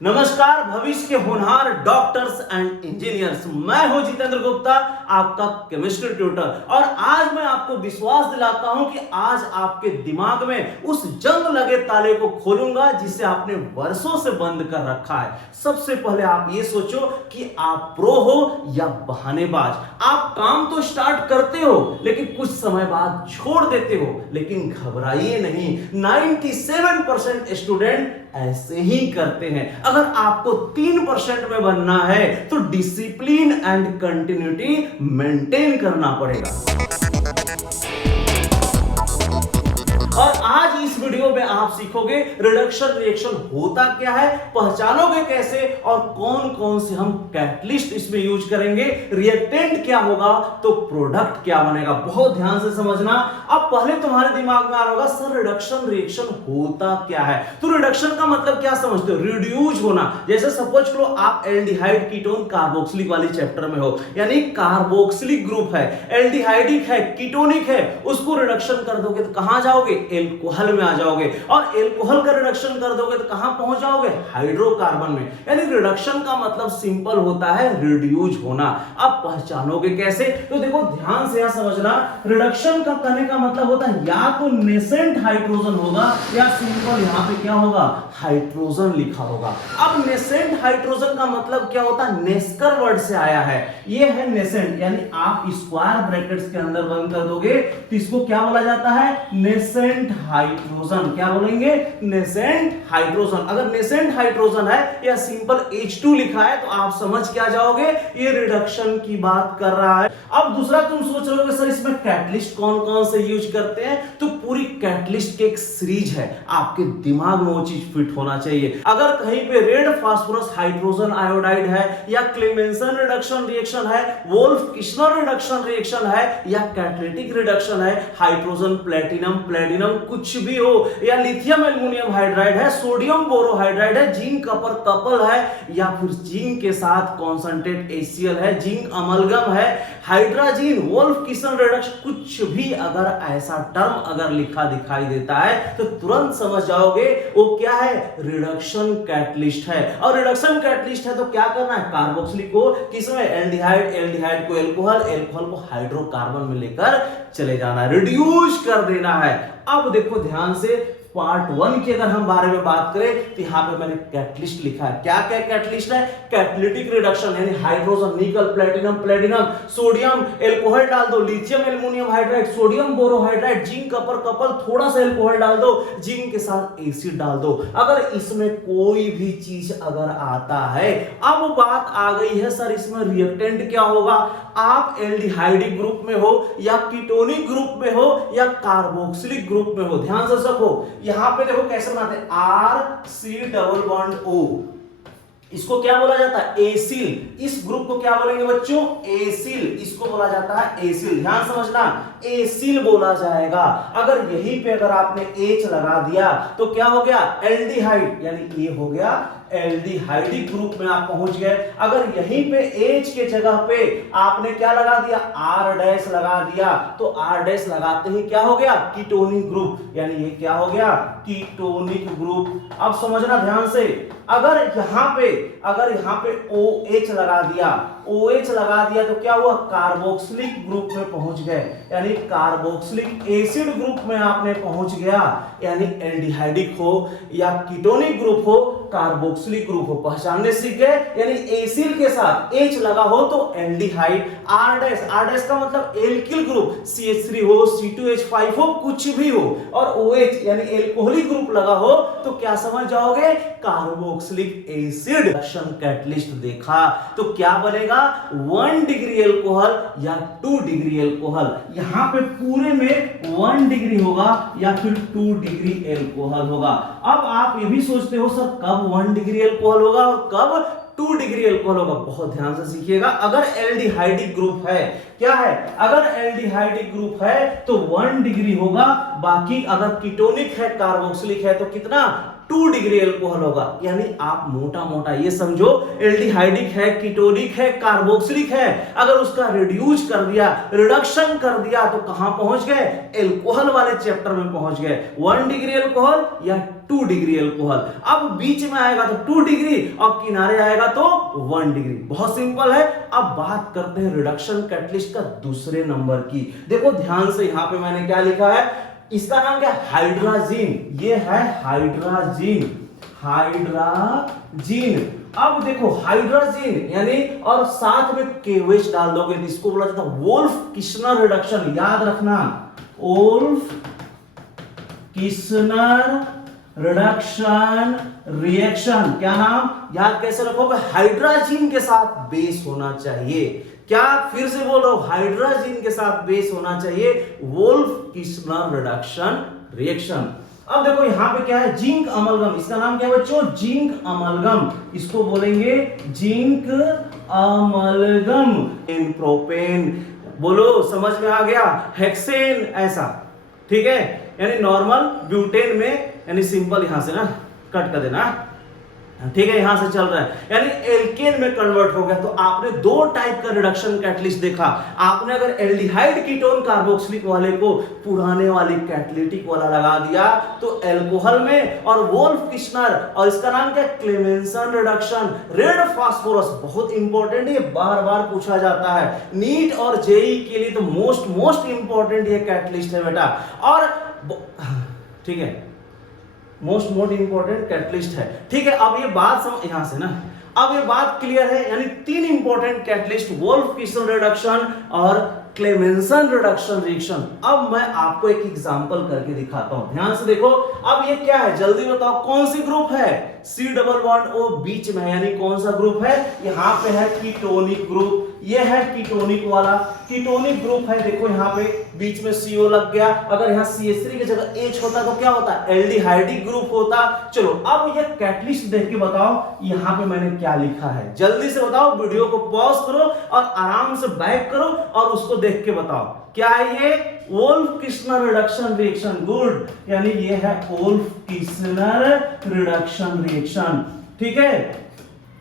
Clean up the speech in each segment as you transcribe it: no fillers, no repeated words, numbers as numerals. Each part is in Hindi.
नमस्कार भविष्य के होनहार डॉक्टर्स एंड इंजीनियर्स, मैं हूं जितेंद्र गुप्ता, आपका केमिस्ट्री ट्यूटर। और आज मैं आपको विश्वास दिलाता हूं कि आज आपके दिमाग में उस जंग लगे ताले को खोलूंगा जिसे आपने वर्षों से बंद कर रखा है। सबसे पहले आप ये सोचो कि आप प्रो हो या बहानेबाज। आप काम तो स्टार्ट करते हो लेकिन कुछ समय बाद छोड़ देते हो, लेकिन घबराइए नहीं, 97% स्टूडेंट ऐसे ही करते हैं। अगर आपको 3% में बनना है तो डिसिप्लिन एंड कंटिन्यूटी मेंटेन करना पड़ेगा। और आज इस वीडियो में आप सीखोगे रिडक्शन रिएक्शन होता क्या है, पहचानोगे कैसे, और कौन कौन से हम कैटलिस्ट इसमें यूज करेंगे, रिएक्टेंट क्या होगा तो प्रोडक्ट क्या बनेगा। बहुत ध्यान से समझना। अब पहले तुम्हारे दिमाग में आ रहा होगा सर रिडक्शन रिएक्शन होता क्या है। तो रिडक्शन का मतलब क्या समझते हो? रिड्यूस होना। जैसे सपोज करो आप एल्डिहाइड कीटोन कार्बोक्सिलिक वाली चैप्टर में हो, यानी कार्बोक्सिलिक ग्रुप है, एल्डिहाइडिक है, कीटोनिक है, उसको रिडक्शन कर दोगे तो कहां जाओगे? एल्कोहल में आ जाओगे। और एल्कोहल का रिडक्शन कर दोगे तो कहां पहुंच जाओगे? हाइड्रोकार्बन में। यानी रिडक्शन का मतलब सिंपल होता है रिड्यूस होना। अब पहचानोगे कैसे? तो देखो ध्यान से यहां समझना, रिडक्शन का करने का मतलब होता है या तो नेसेंट हाइड्रोजन होगा या सिंपल यहां पे क्या होगा? हाइड्रोजन लिखा होगा। अब नेसेंट हाइड्रोजन का मतलब क्या होता है? नेस्कर वर्ड से आया है। ये है नेसेंट, यानी आप स्क्वायर ब्रैकेट्स के अंदर बंद कर दोगे तो इसको क्या बोला जाता है? Nascent hydrogen. क्या बोलेंगे? Nascent hydrogen. अगर नेसेंट हाइड्रोजन है या सिंपल H2 लिखा है तो आप समझ क्या जाओगे, ये रिडक्शन की बात कर रहा है। अब दूसरा तुम सोच रहे हो सर इसमें कैटलिस्ट कौन कौन से यूज करते हैं, तो पूरी कैटलिस्ट की एक सीरीज है, आपके दिमाग में वो चीज फिट होना चाहिए। अगर कहीं पे रेड फास्फोरस हाइड्रोजन आयोडाइड है या क्लेमेंसन रिडक्शन रिएक्शन है, वोल्फ किशनर रिडक्शन रिएक्शन है या कैटालिटिक रिडक्शन है, हाइड्रोजन प्लेटिनम प्लेटिनम कुछ भी हो, या लिथियम एल्युमिनियम हाइड्राइड है, सोडियम बोरोहाइड्राइड है, जिंक कॉपर कपल है, या फिर जिंक के साथ कॉन्सेंट्रेट HCl है, जिंक अमलगम है, हाइड्राजीन, वोल्फ किशन रिडक्शन, कुछ भी अगर ऐसा टर्म अगर लिखा दिखाई देता है तो तुरंत समझ जाओगे वो क्या है? रिडक्शन कैटलिस्ट है। और रिडक्शन कैटलिस्ट है तो क्या करना है? कार्बोक्सिलिक को किसमें? एल्डिहाइड, एल्डिहाइड को एल्कोहल, एल्कोहल को हाइड्रोकार्बन में लेकर चले जाना है, रिड्यूस कर देना है। अब देखो ध्यान से, पार्ट 1 की अगर हम बारे में बात करें तो यहां पे मैंने कैटलिस्ट लिखा है। क्या क्या कैटलिस्ट है? कैटालिटिक रिडक्शन, यानी हाइड्रोजन, निकल, प्लेटिनम प्लेटिनम, सोडियम एल्कोहल डाल दो, lithium aluminium hydride, sodium borohydride, zinc copper couple, थोड़ा सा एल्कोहल डाल दो, जिंक के साथ एसिड डाल दो। अगर इसमें कोई भी चीज अगर आता है, अब बात आ गई है सर इसमें रिएक्टेंट क्या होगा? आप एल्डिहाइडिक ग्रुप में हो या कीटोनिक ग्रुप में हो या कार्बोक्सिलिक ग्रुप में हो, ध्यान से सबको। यहां पे देखो कैसे बनाते हैं, RC⋅O, इसको क्या बोला जाता है? एसिल। इस ग्रुप को क्या बोलेंगे बच्चों? एसिल। इसको बोला जाता है एसिल। ध्यान समझना, एसिल बोला जाएगा। अगर यहीं पे अगर आपने H लगा दिया तो क्या हो गया? एल्डिहाइड, यानी ये हो गया एल्डिहाइडिक ग्रुप में आप पहुंच गए। अगर यहीं पे H के जगह पे आपने क्या लगा दिया? R' लगा दिया, तो R' लगाते ही क्या हो गया? कीटोनिक ग्रुप, यानी ये क्या हो गया? Ketonic group. अब समझना ध्यान से, अगर यहां पे OH लगा दिया, OH लगा दिया तो क्या हुआ? कार्बोक्सिलिक ग्रुप में पहुंच गए, यानी कार्बोक्सिलिक एसिड ग्रुप में आपने पहुंच गया। यानी एल्डिहाइडिक हो या कीटोनिक ग्रुप हो, कार्बोक्सिलिक ग्रुप हो, पहचानने सीख गए। यानी एसिल के साथ H लगा हो तो एल्डिहाइड, R' का मतलब एल्किल ग्रुप, CH3 हो, C2H5 हो, कुछ भी हो, और OH यानी एल्कोहलिक ग्रुप लगा हो तो क्या समझ जाओगे? कार्बोक्सिलिक एसिड रिडक्शन कैटलिस्ट देखा तो क्या बनेगा? 1 डिग्री एल्कोहल या 2 डिग्री एल्कोहल। यहां पे पूरे में 1 डिग्री होगा या फिर 2 डिग्री एल्कोहल होगा। अब आप ये भी सोचते हो सर कब 1 डिग्री एल्कोहल होगा और कब 2 डिग्री एल्कोहल होगा? बहुत ध्यान से सीखिएगा। अगर एल्डिहाइडिक ग्रुप है, क्या है? अगर एल्डिहाइडिक ग्रुप है तो 1 डिग्री होगा, बाकी अगर कीटोनिक है, कार्बोक्सिलिक है तो कितना? 2 डिग्री एल्कोहल होगा। यानी आप मोटा मोटा ये समझो एल्डिहाइडिक है, कीटोनिक है, कार्बोक्सिलिक है, अगर उसका रिड्यूस कर दिया, रिडक्शन कर दिया तो कहां पहुंच गए? एल्कोहल वाले चैप्टर में पहुंच गए। 1 डिग्री एल्कोहल या 2 डिग्री एल्कोहल। अब बीच में आएगा तो 2 डिग्री और किनारे आएगा तो 1 डिग्री। बहुत सिंपल है। अब बात करते हैं रिडक्शन कैटलिस्ट का दूसरे नंबर की। देखो ध्यान से, यहां पे मैंने क्या लिखा है, इसका नाम क्या है? हाइड्राजीन। ये है हाइड्राजीन, हाइड्राजीन। अब देखो हाइड्राजीन यानी और साथ में केवेच डाल दोगे तो इसको बोला जाता है वोल्फ किश्नर रिडक्शन। याद रखना, वोल्फ किश्नर रिडक्शन रिएक्शन। क्या नाम याद कैसे रखोगे? हाइड्राजीन के साथ बेस होना चाहिए। क्या, फिर से बोल रहा हूं, हाइड्राजीन के साथ बेस होना चाहिए, वोल्फ किश्नर रिडक्शन रिएक्शन। अब देखो यहां पे क्या है? Zinc amalgam. इसका नाम क्या है बच्चों? Zinc amalgam. इसको बोलेंगे जिंक अमलगम। इन प्रोपेन, बोलो समझ में आ गया? हेक्सेन ऐसा, ठीक है। यानी नॉर्मल ब्यूटेन में, यानी सिंपल यहां से ना कट कर देना, ठीक है, यहां से चल रहा है, यानी एल्केन में कन्वर्ट हो गया। तो आपने दो टाइप का रिडक्शन कैटलिस्ट देखा। आपने अगर एल्डिहाइड कीटोन कार्बोक्सिलिक वाले को पुराने वाली कैटलिटिक वाला लगा दिया तो एल्कोहल में, और वोल्फ किश्नर, और इसका नाम क्या? Clemmensen reduction. रेड फास्फोरस बहुत इंपॉर्टेंट है, बार बार पूछा जाता है नीट और जेई के लिए, तो मोस्ट इंपॉर्टेंट ये कैटलिस्ट है बेटा। और ठीक है, मोस्ट इंपॉर्टेंट कैटलिस्ट है, ठीक है। अब ये बात यहां से ना, अब ये बात क्लियर है। यानी 3 important catalyst, Wolff Kishner reduction और क्लेमेंसन रिडक्शन रिएक्शन। अब मैं आपको एक एग्जांपल करके दिखाता हूं, ध्यान से देखो। अब ये क्या है जल्दी बताओ, कौन सी ग्रुप है? C डबल बॉन्ड O बीच में है, यानी कौन सा ग्रुप है? यहां पे है कीटोनिक ग्रुप। ये है कीटोनिक वाला, कीटोनिक ग्रुप है। देखो यहां पे बीच में CO लग गया। अगर यहां CH3 की जगह H होता तो क्या होता? एल्डिहाइडिक ग्रुप होता। चलो अब ये कैटलिस्ट देख के बताओ यहां पे मैंने क्या लिखा है, जल्दी से बताओ। वीडियो को पॉज करो और आराम से बैक करो और उसको देख के बताओ क्या है ये? Wolff Kishner reduction reaction. Good, यानी ये है वोल्फ किश्नर रिडक्शन रिएक्शन, ठीक है।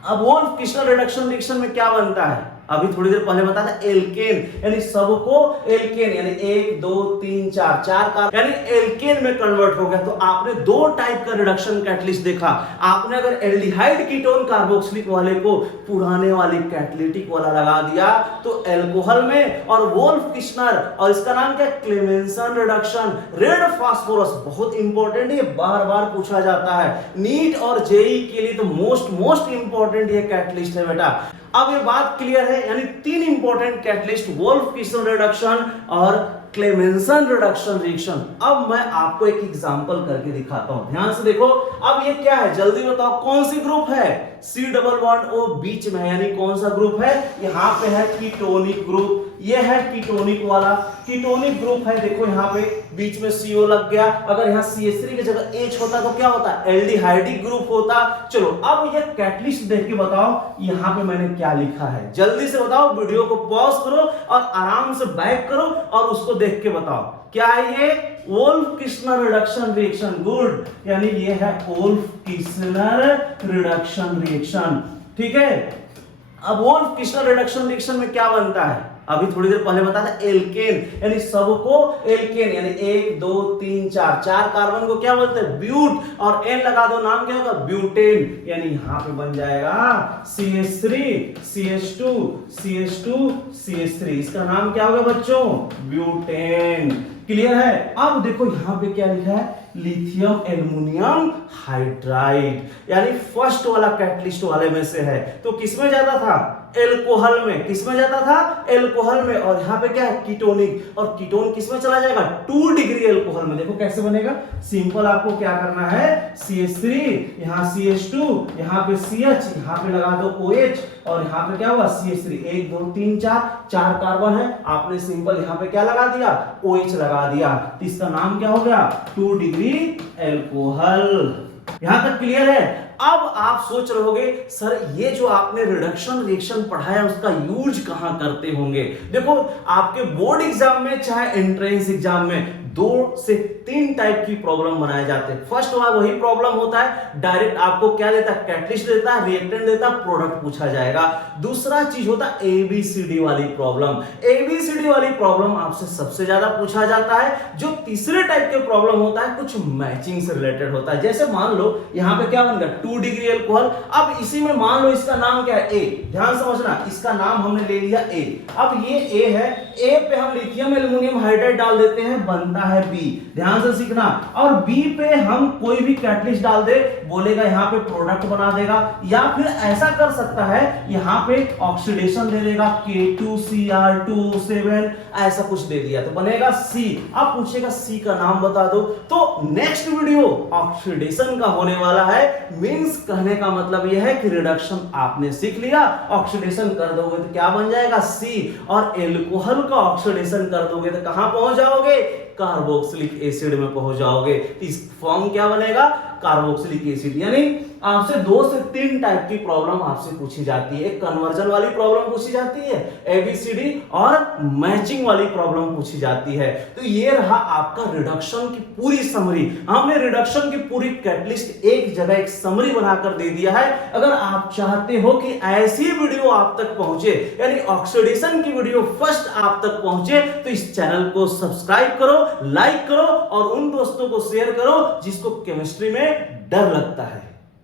अब वोल्फ किश्नर रिडक्शन रिएक्शन में क्या बनता है? अभी थोड़ी देर पहले बताया था एल्केन, यानी सबको एल्केन, यानी 1 2 3 4 4 यानी एल्केन में कन्वर्ट हो गया। तो आपने दो टाइप का रिडक्शन कैटलिस्ट देखा। आपने अगर एल्डिहाइड कीटोन कार्बोक्सिलिक वाले को पुराने वाली कैटलिटिक वाला लगा दिया तो एल्कोहल में, और वोल्फ किश्नर, और इसका नाम क्या? Clemmensen reduction. रेड फास्फोरस बहुत इंपॉर्टेंट है, बार बार पूछा जाता है नीट और जेई के लिए, तो मोस्ट इंपॉर्टेंट ये कैटलिस्ट है बेटा। अब ये बात क्लियर है, यानी 3 important catalyst, Wolff Kishner reduction और क्लेमेंसन रिडक्शन रिएक्शन। अब मैं आपको एक एग्जांपल करके दिखाता हूं, ध्यान से देखो। अब ये क्या है जल्दी बताओ, कौन सी ग्रुप है? C डबल बॉन्ड O बीच में है, यानी कौन सा ग्रुप है? यहां पे है कीटोनिक ग्रुप। ये है कीटोनिक वाला, कीटोनिक ग्रुप है। देखो यहां पे बीच में CO लग गया। अगर यहां CH3 की जगह H होता तो क्या होता? एल्डिहाइडिक ग्रुप होता। चलो अब ये कैटलिस्ट देख के बताओ यहां पे मैंने क्या लिखा है, जल्दी से बताओ। वीडियो को पॉज करो और आराम से बैक करो और उसको देख के बताओ क्या है ये? Wolff Kishner reduction reaction. Good, यानी ये है वोल्फ किश्नर रिडक्शन रिएक्शन, ठीक है। अब वोल्फ किश्नर रिडक्शन रिएक्शन में क्या बनता है? अभी थोड़ी देर पहले बताया था एल्केन, यानी सबको एल्केन, यानी 1 2 3 4 कार्बन को क्या बोलते हैं? ब्यूट, और N लगा दो, नाम क्या होगा? ब्यूटेन। यानी यहां पे बन जाएगा CH3 CH2 CH2 CH3। इसका नाम क्या होगा बच्चों? ब्यूटेन। क्लियर है? अब देखो यहां पे क्या लिखा है? लिथियम एल्युमिनियम हाइड्राइड, यानी फर्स्ट वाला कैटलिस्ट वाले में से है। तो किसमें जाता था? एल्कोहल में। किसमें जाता था? एल्कोहल में। और यहाँ पे क्या है? कीटोनिक, और कीटोन किसमें चला जाएगा? 2 डिग्री एल्कोहल में। देखो कैसे बनेगा, सिंपल। आपको क्या करना है? CH3, यहाँ CH2, यहाँ पे CH, यहाँ पे लगा दो OH, और यहाँ पे क्या हुआ? CH3। 1 2 3 4 कार्बन है, आपने सिंपल यहाँ पे क्या लगा दिया? OH लगा दिया। तो इसका नाम क्या हो गया? 2 डिग्री एल्कोहल। यहां तक क्लियर है? अब आप सोच रहे होंगे सर ये जो आपने रिडक्शन रिएक्शन पढ़ाया उसका यूज कहां करते होंगे? देखो आपके बोर्ड एग्जाम में चाहे एंट्रेंस एग्जाम में 2 से तीन टाइप की प्रॉब्लम बनाए जाते हैं। फर्स्ट वही प्रॉब्लम होता है डायरेक्ट आपको क्या देता है, कैटलिस्ट देता है, रिएक्टेंट देता है, प्रोडक्ट पूछा जाएगा। दूसरा चीज होता है एबीसीडी वाली प्रॉब्लम। एबीसीडी वाली प्रॉब्लम आपसे सबसे ज्यादा पूछा जाता है। जो तीसरे टाइप के प्रॉब्लम होता है कुछ मैचिंग से रिलेटेड होता है। जैसे मान लो यहां पे क्या बन गया 2 डिग्री एल्कोहल। अब इसी में मान लो इसका नाम क्या है ए, ध्यान समझना, इसका नाम हमने ले लिया ए। अब ये ए है, ए पे हम लिथियम एल्युमिनियम हाइड्राइड डाल देते हैं, बनता है बी, ध्यान से सीखना। और बी पे हम कोई भी कैटलिस्ट डाल दे, बोलेगा यहां पे प्रोडक्ट बना देगा, या फिर ऐसा कर सकता है यहां पे ऑक्सीडेशन दे देगा K2Cr2 ऐसा कुछ दे दिया तो बनेगा सी। अब पूछेगा सी का नाम बता दो। तो नेक्स्ट वीडियो ऑक्सीडेशन का होने वाला है। मींस कहने का मतलब यह है कि रिडक्शन आपने सीख लिया, ऑक्सीडेशन कर दोगे तो क्या बन जाएगा सी, और एल्कोहल का ऑक्सीडेशन कर दोगे तो कहां पहुंच जाओगे, कार्बोक्सिलिक एसिड में पहुंच जाओगे। इस फॉर्म क्या बनेगा, कार्बोक्सिलिक एसिड। यानी आपसे 2 से 3 टाइप की प्रॉब्लम आपसे पूछी जाती है। एक कन्वर्जन वाली प्रॉब्लम पूछी जाती है, एबीसीडी, और मैचिंग वाली प्रॉब्लम पूछी जाती है। तो ये रहा आपका रिडक्शन की पूरी समरी। हमने रिडक्शन की पूरी कैटलिस्ट एक जगह एक समरी बनाकर दे दिया है। अगर आप चाहते हो कि ऐसी वीडियो आप तक पहुंचे, यानी ऑक्सीडेशन की वीडियो फर्स्ट आप तक पहुंचे, तो इस चैनल को सब्सक्राइब करो, लाइक करो और उन दोस्तों को शेयर करो जिसको केमिस्ट्री में डर लगता है।